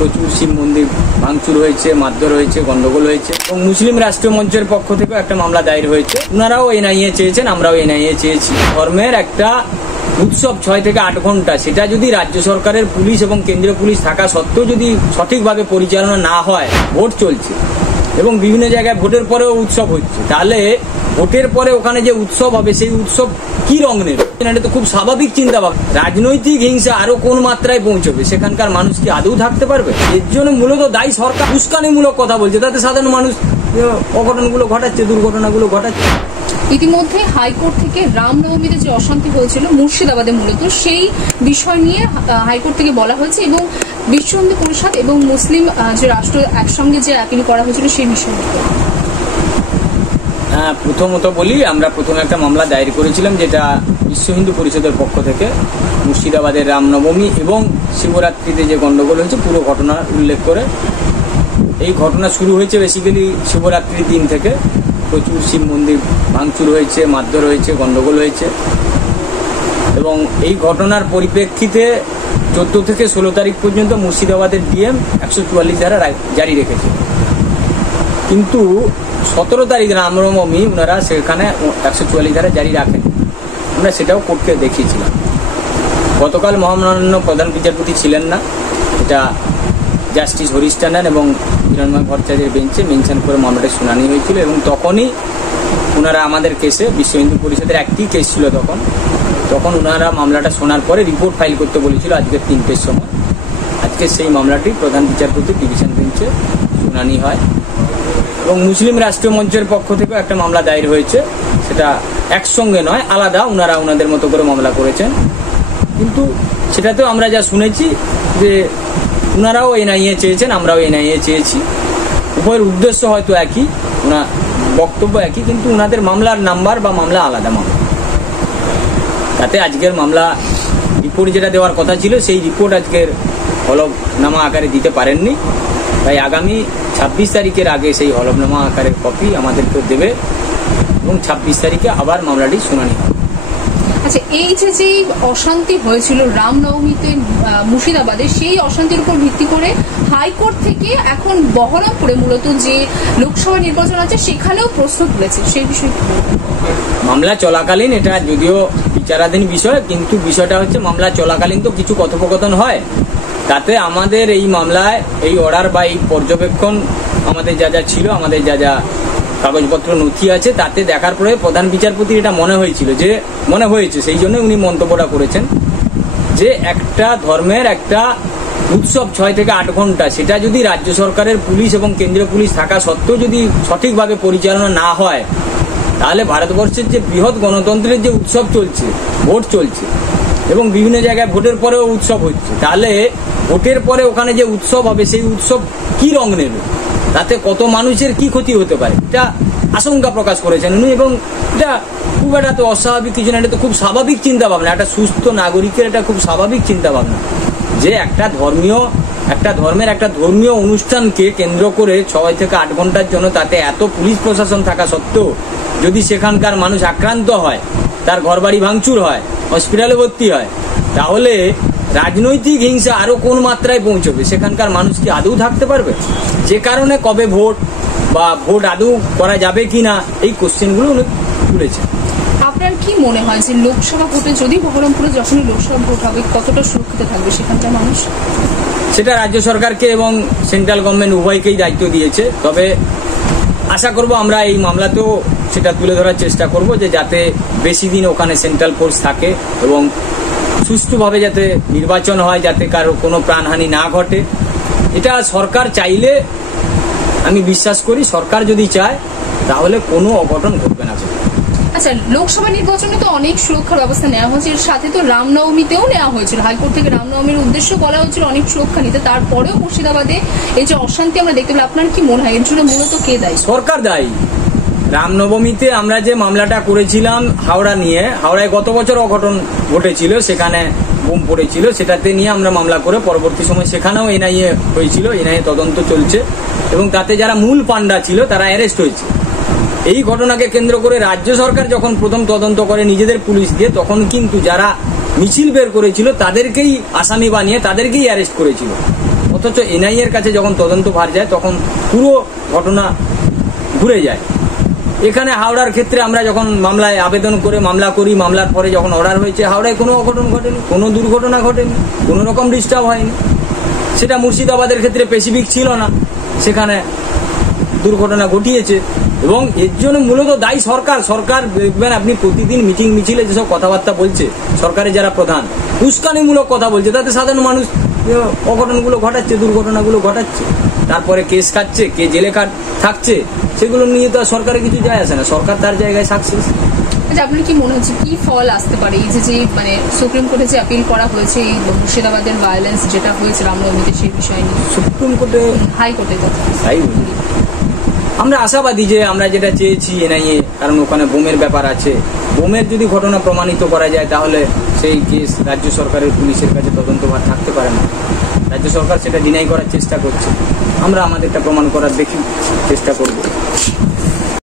প্রচুর শিব মন্দির ভাঙচুর হয়েছে, মারধর হয়েছে, গন্ডগোল হয়েছে এবং মুসলিম রাষ্ট্রীয় মঞ্চের পক্ষ থেকে একটা মামলা দায়ের হয়েছে। ওনারাও এনআইএ চেয়েছেন, আমরাও এনআইএ চেয়েছি। ধর্মের একটা উৎসব 6 থেকে 8 ঘন্টা, সেটা যদি রাজ্য সরকারের পুলিশ এবং কেন্দ্রীয় পুলিশ থাকা সত্ত্বেও যদি সঠিকভাবে পরিচালনা না হয়, ভোট চলছে এবং বিভিন্ন জায়গায় ভোটের পরেও উৎসব হচ্ছে, তাহলে ভোটের পরে ওখানে যে উৎসব হবে সেই উৎসব কি রং নেবে? এটা তো খুব স্বাভাবিক চিন্তা ভাবনা। রাজনৈতিক হিংসা আরো কোন মাত্রায় পৌঁছবে, সেখানকার মানুষ কি আদৌ থাকতে পারবে? এর জন্য মূলত দায়ী সরকার উস্কানিমূলক কথা বলছে, তাতে সাধারণ মানুষ অঘটনগুলো ঘটাচ্ছে, দুর্ঘটনাগুলো ঘটাচ্ছে। ইতিমধ্যে হাইকোর্ট থেকে রামনবমীতে যে অশান্তি হয়েছিল মুর্শিদাবাদে, মূলত সেই বিষয় নিয়ে হাইকোর্ট থেকে বলা হয়েছে এবং বিশ্ব হিন্দু পরিষদ এবং মুসলিম যে রাষ্ট্র একসঙ্গে যে আপিল করা হয়েছিল সেই বিষয়। হ্যাঁ, প্রথমত বলি, আমরা প্রথমে একটা মামলা দায়ের করেছিলাম যেটা বিশ্ব হিন্দু পরিষদের পক্ষ থেকে মুর্শিদাবাদের রামনবমী এবং শিবরাত্রিতে যে গন্ডগোল হয়েছে পুরো ঘটনা উল্লেখ করে। এই ঘটনা শুরু হয়েছে বেসিক্যালি শিবরাত্রির দিন থেকে। প্রচুর শিব মন্দির ভাঙচুর হয়েছে, মারধর হয়েছে, গন্ডগোল হয়েছে এবং এই ঘটনার পরিপ্রেক্ষিতে 14 থেকে 16 তারিখ পর্যন্ত মুর্শিদাবাদের ডিএম 144 ধারা জারি রেখেছে। কিন্তু 17 তারিখ রামনবমী ওনারা সেখানে 144 ধারা জারি রাখেন। আমরা সেটাও কোর্টকে দেখিয়েছিলাম। গতকাল মহামান্য প্রধান বিচারপতি ছিলেন না, এটা জাস্টিস হরিশ ট্যান্ডন এবং হিরণময় ভট্টাচার্যের বেঞ্চে মেনশন করে মামলাটা শুনানি হয়েছিল এবং তখনই ওনারা আমাদের কেসে, বিশ্ব হিন্দু পরিষদের একটি কেস ছিল তখন ওনারা মামলাটা শোনার পরে রিপোর্ট ফাইল করতে বলেছিল আজকের 3টের সময়। আজকে সেই মামলাটি প্রধান বিচারপতি ডিভিশন বেঞ্চে শুনানি হয় এবং মুসলিম রাষ্ট্রীয় মঞ্চের পক্ষ থেকে একটা মামলা দায়ের হয়েছে। সেটা একসঙ্গে নয়, আলাদা, ওনারা ওনাদের মতো করে মামলা করেছেন। কিন্তু সেটাতেও আমরা যা শুনেছি যে ওনারাও এনআইএ চেয়েছেন, আমরাও এনআইএ চেয়েছি। উভয়ের উদ্দেশ্য হয়তো একই, ওনার বক্তব্য একই, কিন্তু ওনাদের মামলার নাম্বার বা মামলা আলাদা মামলা। তাতে আজকের মামলা রিপোর্ট যেটা দেওয়ার কথা ছিল সেই রিপোর্ট আজকের হলফনামা আকারে দিতে পারেননি, তাই আগামী 26 তারিখের আগে সেই হলফনামা আকারের কপি আমাদেরকে দেবে এবং 26 তারিখে আবার মামলাটি শুনানি হবে। আচ্ছা, এই যে অশান্তি হয়েছিল রামনবমীতে মুর্শিদাবাদে, সেই অশান্তির উপর ভিত্তি করে হাইকোর্ট থেকে এখন বহরমপুরে মূলত যে লোকসভা নির্বাচন আছে সেখানেও প্রশ্ন তুলেছে, সেই বিষয়ে মামলা চলাকালীন, এটা যদিও বিচারাধীন বিষয়, কিন্তু বিষয়টা হচ্ছে মামলা চলাকালীন তো কিছু কথোপকথন হয়। তাতে আমাদের এই মামলায় এই অর্ডার বা এই পর্যবেক্ষণ আমাদের যা যা ছিল, আমাদের যা যা কাগজপত্র নথি আছে, তাতে দেখার পরে প্রধান বিচারপতি এটা মনে হয়েছে, সেই জন্য উনি মন্তব্যটা করেছেন যে একটা ধর্মের একটা উৎসব 6 থেকে 8 ঘন্টা, সেটা যদি রাজ্য সরকারের পুলিশ এবং কেন্দ্রীয় পুলিশ থাকা সত্ত্বেও যদি সঠিকভাবে পরিচালনা না হয়, তাহলে ভারতবর্ষের যে বৃহৎ গণতন্ত্রের যে উৎসব চলছে, ভোট চলছে এবং বিভিন্ন জায়গায় ভোটের পরেও উৎসব হচ্ছে, তাহলে ভোটের পরে ওখানে যে উৎসব হবে সেই উৎসব কি রং নেবে, তাতে কত মানুষের কি ক্ষতি হতে পারে, এটা আশঙ্কা প্রকাশ করেছেন উনি। এবং এটা খুব একটা তো অস্বাভাবিক কিছু না, এটা তো খুব স্বাভাবিক চিন্তা ভাবনা, একটা সুস্থ নাগরিকের এটা খুব স্বাভাবিক চিন্তা ভাবনা যে একটা ধর্মের একটা ধর্মীয় অনুষ্ঠানকে কেন্দ্র করে 6 থেকে 8 ঘন্টার জন্য, তাতে এত পুলিশ প্রশাসন থাকা সত্ত্বেও যদি সেখানকার মানুষ আক্রান্ত হয়, তার ঘরবাড়ি ভাঙচুর হয়, হসপিটালে ভর্তি হয়, তাহলে রাজনৈতিক হিংসা আরো কোন মাত্রায় পৌঁছবে, সেখানকার মানুষ কি আদৌ থাকতে পারবে? যে কারণে কবে ভোট বা ভোট আদৌ করা যাবে কিনা এই কোশ্চেনগুলো উনি তুলেছেন। আপনার কি মনে হয় যে লোকসভা ভোটে যদি বহরমপুরে যখনই লোকসভা ভোট হবে কতটা সুরক্ষিত থাকবে সেখানকার মানুষ? সেটা রাজ্য সরকারকে এবং সেন্ট্রাল গভর্নমেন্ট উভয়কেই দায়িত্ব দিয়েছে। তবে আশা করব আমরা এই মামলাতেও সেটা তুলে ধরার চেষ্টা করব যে যাতে বেশি দিন ওখানে সেন্ট্রাল ফোর্স থাকে এবং সুষ্ঠুভাবে যাতে নির্বাচন হয়, যাতে কারো কোনো প্রাণহানি না ঘটে। এটা সরকার চাইলে, আমি বিশ্বাস করি সরকার যদি চায় তাহলে কোনো অঘটন ঘটবে না। আচ্ছা, লোকসভা নির্বাচনে তো অনেক সুরক্ষার ব্যবস্থা নেওয়া হয়েছে, এর সাথে তো রামনবমীতেও নেওয়া হয়েছিল, হাইকোর্ট থেকে রামনবমীর উদ্দেশ্য বলা হয়েছিল অনেক সুরক্ষা নিতে, তারপরেও মুর্শিদাবাদে এই যে অশান্তি আমরা দেখতে পেলাম, আপনার কি মনে হয় এর জন্য মূলত কে দায়ী? সরকার দায়ী। রামনবমীতে আমরা যে মামলাটা করেছিলাম হাওড়া নিয়ে, হাওড়ায় গত বছর অঘটন ঘটেছিল, সেখানে বোম পড়েছিল, সেটাতে নিয়ে আমরা মামলা করে পরবর্তী সময় সেখানেও এনআইএ হয়েছিল, এনআইএ তদন্ত চলছে এবং তাতে যারা মূল পান্ডা ছিল তারা অ্যারেস্ট হয়েছে। এই ঘটনাকে কেন্দ্র করে রাজ্য সরকার যখন প্রথম তদন্ত করে নিজেদের পুলিশ দিয়ে, তখন কিন্তু যারা মিছিল বের করেছিল তাদেরকেই আসামি বানিয়ে তাদেরকেই অ্যারেস্ট করেছিল। অথচ এনআইএ এর কাছে যখন তদন্ত ভার যায় তখন পুরো ঘটনা ঘুরে যায়। এখানে হাওড়ার ক্ষেত্রে আমরা যখন মামলায় আবেদন করে মামলা করি, মামলার পরে যখন অর্ডার হয়েছে, হাওড়ায় কোনো অঘটন ঘটেনি, কোনো দুর্ঘটনা ঘটেনি, কোনো রকম ডিস্টার্ব হয়নি। সেটা মুর্শিদাবাদের ক্ষেত্রে স্পেসিফিক ছিল না, সেখানে দুর্ঘটনা ঘটিয়েছে। এবং এর জন্য মূলত দায়ী সরকার। সরকার দেখবেন আপনি প্রতিদিন মিটিং মিছিলে যেসব কথাবার্তা বলছে, সরকারের যারা প্রধান উস্কানিমূলক কথা বলছে, তাতে সাধারণ মানুষ অঘটনগুলো ঘটাচ্ছে, দুর্ঘটনাগুলো ঘটাচ্ছে, তারপরে কেস কাটছে, কে জেলে থাকছে, সেগুলো নিয়ে তো সরকারের কিছু যায় আসে না। সরকার তার জায়গায় সাকসেস। আচ্ছা, আপনার কি মনে হচ্ছে কি ফল আসতে পারে এই যে মানে সুপ্রিম কোর্টে যে আপিল করা হয়েছে এই মুর্শিদাবাদের ভায়োলেন্স যেটা হয়েছে রামনবমীতে, সেই বিষয় নিয়ে সুপ্রিম কোর্টে, হাইকোর্টে আমরা আশাবাদী যে আমরা যেটা চেয়েছি এনআইএ, কারণ ওখানে বোমের ব্যাপার আছে, বোমের যদি ঘটনা প্রমাণিত করা যায় তাহলে সেই কেস রাজ্য সরকারের পুলিশের কাছে তদন্তভার থাকতে পারে না। রাজ্য সরকার সেটা ডিনাই করার চেষ্টা করছে, আমরা আমাদেরটা প্রমাণ করার চেষ্টা করব।